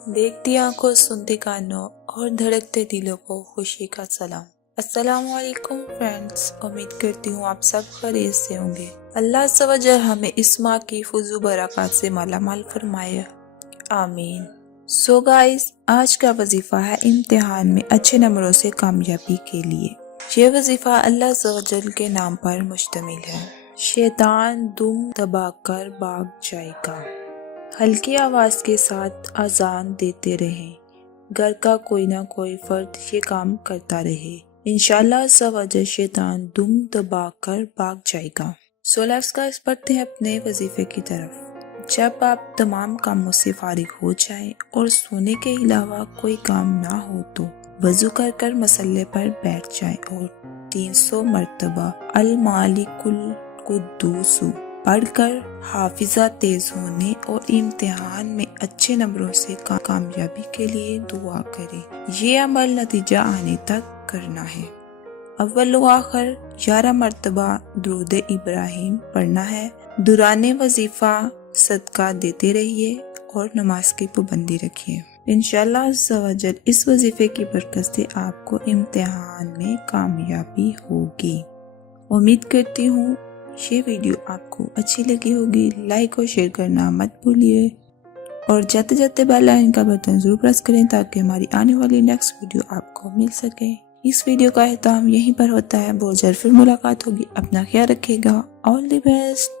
देखती आंखों, सुनती कानों और धड़कते दिलों को खुशी का सलाम। अस्सलामुअलैकुम फ्रेंड्स, उम्मीद करती हूँ आप सब खैरियत से होंगे। अल्लाह सवजल हमें इस माह की फुजू बरकत से मालामाल फरमाए, आमीन। सो गाइस, आज का वजीफा है इम्तिहान में अच्छे नंबरों से कामयाबी के लिए। ये वजीफा अल्लाह सवजल के नाम पर मुश्तमिल है। शैतान दुम दबाकर भाग जाएगा। हल्की आवाज के साथ अजान देते रहें। घर का कोई ना कोई फर्द ये काम करता रहे। इंशाल्लाह सवजल शैतान दुम दबाकर भाग जाएगा। सो लेट्स गाइस, बढ़ते हैं अपने वजीफे की तरफ। जब आप तमाम कामों से फारिग हो जाएं और सोने के अलावा कोई काम ना हो तो वजू कर मसल्ले पर बैठ जाएं और 300 मर्तबा अल मालिकुल कुद्दूसु पढ़कर हाफिजा तेज होने और इम्तिहान में अच्छे नंबरों से कामयाबी के लिए दुआ करें। ये अमल नतीजा आने तक करना है। अव्वल व आखिर 11 मर्तबा दुरूद इब्राहिम पढ़ना है। दुराने वजीफा सदका देते रहिए और नमाज की पाबंदी रखिए। इंशाल्लाह अज़्ज़वजल इस वजीफे की बरकत से आपको इम्तिहान में कामयाबी होगी। उम्मीद करती हूँ ये वीडियो आपको अच्छी लगी होगी। लाइक और शेयर करना मत भूलिए और जाते जाते बेल आइकन का बटन जरूर प्रेस करें ताकि हमारी आने वाली नेक्स्ट वीडियो आपको मिल सके। इस वीडियो का अख्ताम यहीं पर होता है। बहुत जल्द फिर मुलाकात होगी। अपना ख्याल रखिएगा। All the best.